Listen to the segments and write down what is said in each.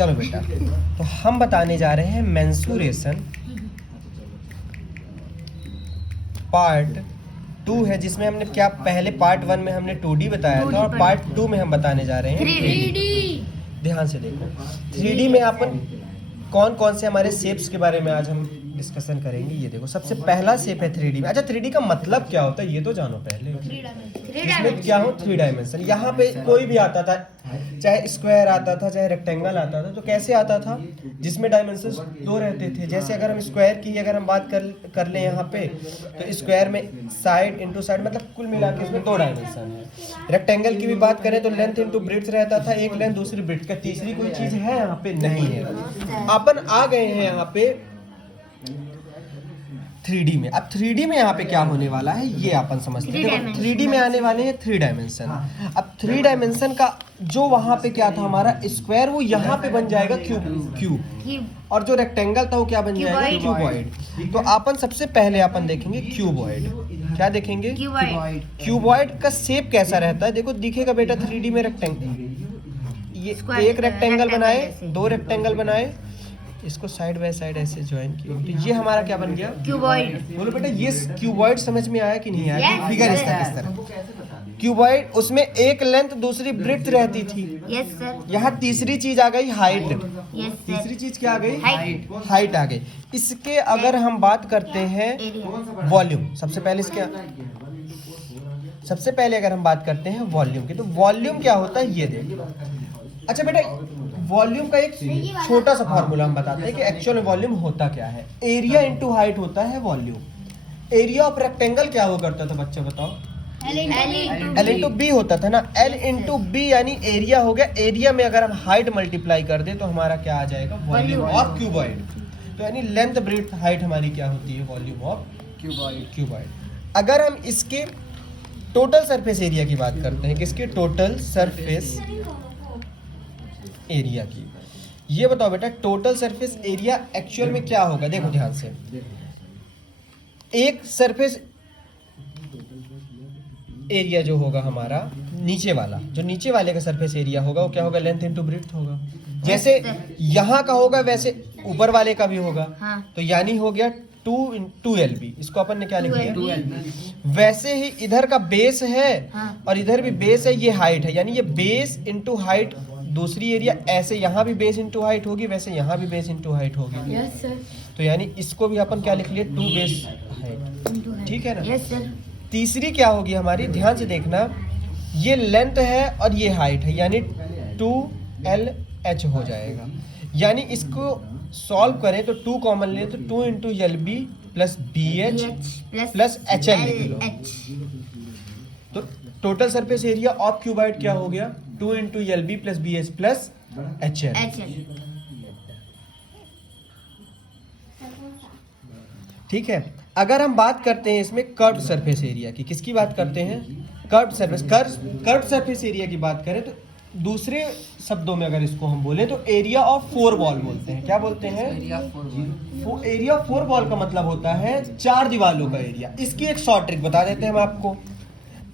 चलो बेटा, तो हम बताने जा रहे हैं मेंसुरेशन पार्ट 2 है, जिसमें हमने क्या पहले पार्ट 1 में हमने 2D बताया था और पार्ट 2 में हम बताने जा रहे हैं 3D। ध्यान से देखो, 3D में अपन कौन कौन से हमारे शेप्स के बारे में आज हम डिस्कशन करेंगे। ये देखो, सबसे पहला शेप है 3D में। अच्छा, 3D का मतलब क्या होता है ये तो जानो पहले। इसमें क्या हो, 3 डायमेंशन। यहाँ पे कोई भी आता था, चाहे स्क्वायर आता था चाहे रेक्टेंगल आता था, तो कैसे आता था, जिसमें डायमेंशन 2 रहते थे। जैसे अगर हम स्क्वायर की अगर हम बात कर लें यहाँ पे, तो स्क्वायर में साइड इंटू साइड, मतलब कुल मिला के इसमें 2 डायमेंशन है। रेक्टेंगल की भी बात करें तो लेंथ इंटू ब्रेड्थ रहता था, एक लेंथ दूसरी ब्रेड्थ का, तीसरी कोई चीज है यहाँ पे नहीं है। अपन आ गए हैं यहाँ पे 3D में। अब 3D में यहाँ पे क्या होने वाला है ये अपन समझते हैं। 3D में आने वाले हैं 3 डायमेंशन। अब 3 डायमेंशन का जो वहां पे क्या था हमारा स्क्वायर, वो यहाँ पे बन जाएगा क्यूब, और जो रेक्टेंगल था वो क्या बन जाएगा, क्यूबॉइड। तो अपन सबसे पहले अपन देखेंगे क्यूबॉइड। क्या देखेंगे, क्यूबॉइड का शेप कैसा रहता है। देखो दिखेगा बेटा 3D में रेक्टेंगल, ये एक रेक्टेंगल बनाए, 2 रेक्टेंगल बनाए, इसको साइड बाय साइड ऐसे ज्वाइन किया, तो ये हमारा क्या बन गया, क्यूबॉइड। बोलो बेटा ये क्यूबॉइड समझ में आया कि नहीं आया। फिगर इसका किस तरह, क्यूबॉइड, उसमें एक लेंथ दूसरी ब्रेड्थ रहती थी। Yes sir. यहाँ तीसरी चीज आ गई हाइट। यस, तीसरी चीज क्या आ गई, हाइट आ गई। इसके अगर हम बात करते हैं वॉल्यूम, सबसे पहले अगर हम बात करते हैं वॉल्यूम की, तो वॉल्यूम क्या होता है ये देखो। अच्छा बेटा, वॉल्यूम का एक छोटा सा फॉर्मूला हम बताते हैं कि एक्चुअल में वॉल्यूम होता क्या है। एरिया इंटू हाइट होता है वॉल्यूम। एरिया ऑफ रेक्टेंगल क्या हुआ करता था बच्चे बताओ, L इंटू बी होता था ना। L इंटू बी यानी एरिया हो गया। एरिया में अगर हम हाइट मल्टीप्लाई कर दे तो हमारा क्या आ जाएगा, वॉल्यूम ऑफ क्यूबॉइड। तो यानी लेंथ ब्रेड्थ हाइट हमारी क्या होती है, वॉल्यूम ऑफ क्यूबॉइड। अगर हम इसके टोटल सरफेस एरिया की बात करते हैं, किसके, टोटल सरफेस एरिया की, ये बताओ बेटा टोटल सरफेस एरिया एक्चुअल में क्या होगा। देखो ध्यान से, एक सरफेस एरिया जो होगा हमारा नीचे वाला, जो नीचे वाले का सरफेस एरिया होगा वो क्या होगा, लेंथ इनटू ब्रेड्थ होगा। जैसे यहाँ का होगा वैसे ऊपर वाले का भी होगा। तो यानी हो गया 2LB। इसको अपन ने क्या लिख दिया, 2LB। वैसे ही इधर का बेस है और इधर भी बेस है, ये हाइट है, यानी ये बेस इंटू हाइट दूसरी एरिया। ऐसे यहाँ भी बेस इंटू हाइट होगी, वैसे यहाँ भी बेस इंटू हाइट होगी। Yes sir. तो यानी इसको भी अपन क्या लिख लिए, 2 बेस हाइट। ठीक है ना। Yes sir. तीसरी क्या होगी हमारी, ध्यान से देखना, ये लेंथ है और ये हाइट है, यानी 2LH हो जाएगा। यानी इसको सॉल्व करें तो 2 कॉमन ले तो 2 into LB plus BH plus HL लिख लो। तो total surface area of cuboid क्या हो गया, 2 into LB plus BH plus HL। ठीक है। अगर हम बात करते हैं इसमें कर्व्ड सरफेस एरिया की, किसकी बात करते हैं, कर्व्ड सरफेस एरिया की बात करें तो दूसरे शब्दों में अगर इसको हम बोले तो एरिया ऑफ 4 वॉल बोलते हैं। क्या बोलते हैं, एरिया ऑफ 4 वॉल का मतलब होता है 4 दीवालों का एरिया। इसकी एक शॉर्ट ट्रिक बता देते हैं हम आपको।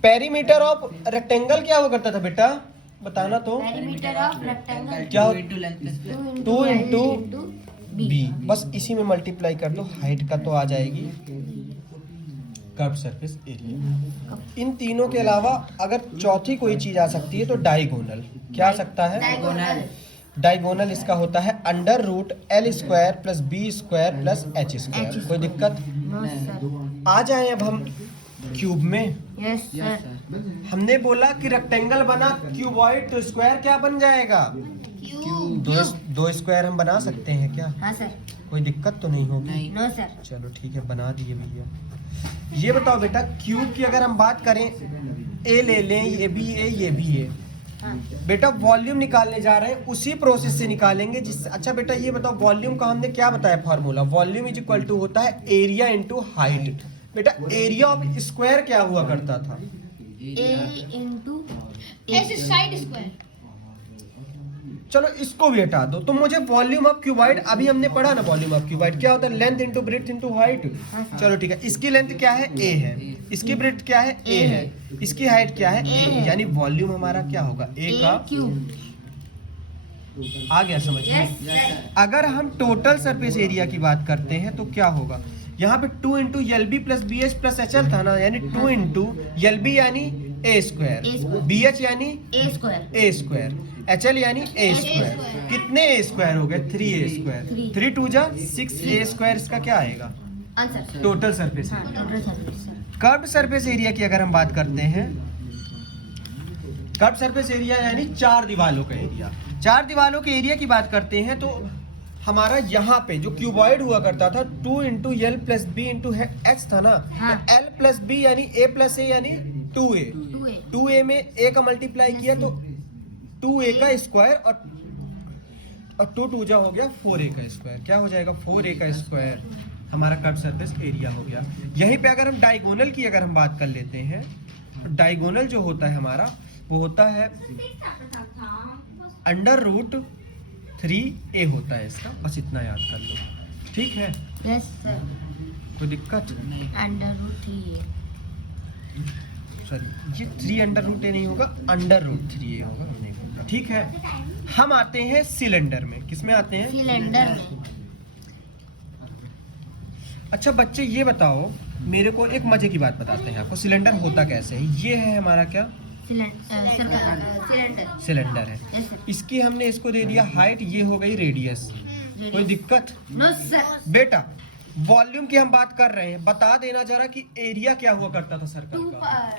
पेरीमीटर ऑफ रेक्टेंगल क्या हुआ करता था बेटा, बताना तो, पेरीमीटर ऑफ रेक्टेंगल क्या, 2 इंटू बी। बस इसी में मल्टीप्लाई कर दो, हाइट का तो आ जाएगी कर्व सरफेस एरिया। इन तीनों के अलावा अगर चौथी कोई चीज आ सकती है तो डायगोनल। क्या आ सकता है, डायगोनल इसका होता है under root L square plus B square plus H square. कोई दिक्कत, आ जाए अब हम क्यूब में। Yes sir. हमने बोला कि रेक्टेंगल बना क्यूबॉइड, तो स्क्वायर क्या बन जाएगा, दो स्क्वायर हम बना सकते हैं क्या। हाँ सर। कोई दिक्कत तो नहीं होगी। No sir. चलो ठीक है, बना दिए भैया। ये बताओ बेटा, क्यूब की अगर हम बात करें, ए ले लें, ये भी ए ये भी ए। बेटा वॉल्यूम निकालने जा रहे हैं, उसी प्रोसेस से निकालेंगे जिससे। अच्छा बेटा ये बताओ, वॉल्यूम का हमने क्या बताया formula, volume is equal to होता है एरिया इंटू हाइट। बेटा एरिया ऑफ स्क्वायर क्या हुआ करता था, ए इंटू साइड स्क्वायर। चलो इसको भी हटा दो, तो मुझे वॉल्यूम ऑफ क्यूबॉइड, अभी हमने पढ़ा ना वॉल्यूम ऑफ क्यूबॉइड क्या होता है, length into breadth into height. चलो ठीक है, इसकी लेंथ क्या है, A है, इसकी ब्रेड्थ क्या है, A है, इसकी हाइट क्या है, A है, यानी वॉल्यूम हमारा क्या होगा, A का क्यूब। आ गया समझ में? अगर हम टोटल सरफेस एरिया की बात करते हैं तो क्या होगा, यहाँ पे 2 into L B plus B H plus H L था ना, यानी 2 इंटू एल बी यानी ए स्क्वायर, बी एच यानी ए स्क्वायर, एच एल यानी ए स्क्वायर। कितने ए स्क्वायर हो गए? 3 ए स्क्वायर, 3 टू जा 6 ए स्क्वायर। इसका क्या आएगा? Total surface area. Curved surface area की अगर हम बात करते हैं, कर्व्ड सरफेस एरिया यानी 4 दीवालों का एरिया। 4 दीवालों के एरिया की बात करते हैं तो हमारा यहाँ पे जो क्यूबॉइड हुआ करता था 2 into L plus B into H था ना, तो एल प्लस बी यानी ए प्लस ए यानी 2a, 2a में a का मल्टीप्लाई किया तो 2a का स्क्वायर और 2 2 जा हो गया 4a का स्क्वायर। क्या हो जाएगा? 4a का स्क्वायर हमारा कर्व सरफेस एरिया हो गया। यहीं पे अगर हम डायगोनल की अगर हम बात कर लेते हैं तो डायगोनल जो होता है हमारा वो होता है √3a होता है इसका, बस इतना याद कर लो, ठीक है? Yes sir. कोई दिक्कत? √3a, सॉरी ये 3√a नहीं होगा, √3a होगा, नहीं होगा, ठीक है? हम आते हैं सिलेंडर में। किस में आते हैं? सिलेंडर में। अच्छा बच्चे ये बताओ मेरे को, एक मजे की बात बताते हैं आपको, सिलेंडर होता कैसे है। ये है हमारा क्या? सिलेंडर है। इसकी हमने इसको दे दिया हाइट, ये हो गई रेडियस। कोई दिक्कत? No sir. बेटा वॉल्यूम की हम बात कर रहे हैं, बता देना जरा कि एरिया क्या हुआ करता था सर्कल का।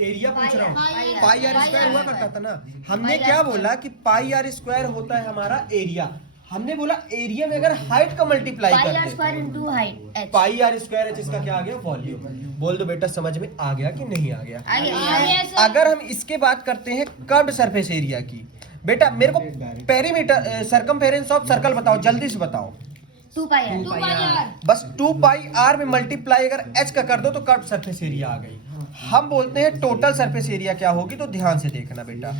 एरिया पूछ रहा हूँ, पाई आर स्क्वायर हुआ करता था ना। हमने क्या बोला कि पाई आर स्क्वायर होता है हमारा एरिया। हमने बोला एरिया में अगर हाइट का मल्टीप्लाई कर दे, पाई आर स्क्वायर एच, इसका क्या आ गया? वॉल्यूम। बोल दो बेटा समझ में आ गया कि नहीं आ गया? अगर हम इसके बात करते हैं कर्व्ड सरफेस एरिया की, बेटा मेरे को पेरीमीटर सरकमफेरेंस ऑफ सर्कल बताओ, जल्दी से बताओ। 2 पाई आर। बस 2 पाई आर में मल्टीप्लाई अगर एच का कर दो तो कर्व्ड सरफेस एरिया आ गई। हम बोलते हैं टोटल सरफेस एरिया क्या होगी, तो ध्यान से देखना बेटा।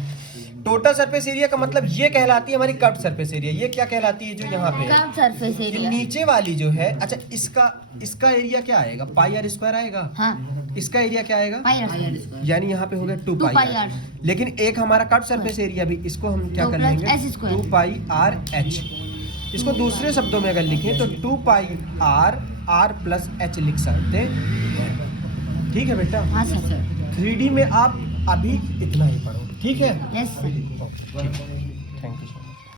टोटल सरफेस एरिया का मतलब ये कहलाती है हमारी कर्व्ड सरफेस एरिया। ये क्या कहलाती है जो यहाँ पे कर्व्ड सरफेस ये एरिया। नीचे वाली जो है, अच्छा इसका एरिया क्या आएगा? पाई आर स्क्वायर आएगा। हाँ। इसका एरिया क्या आएगा? पाई आर। यानी यहाँ पे हो गया 2 पाई आर। लेकिन एक हमारा कर्व्ड सरफेस एरिया भी, इसको हम क्या कर लेंगे? 2 पाई आर एच। इसको दूसरे शब्दों में अगर लिखें तो 2 पाई आर प्लस एच लिख सकते हैं, ठीक है बेटा? हाँ सर। 3D में आप अभी इतना ही पढ़ो, ठीक है? Yes sir. Thank you.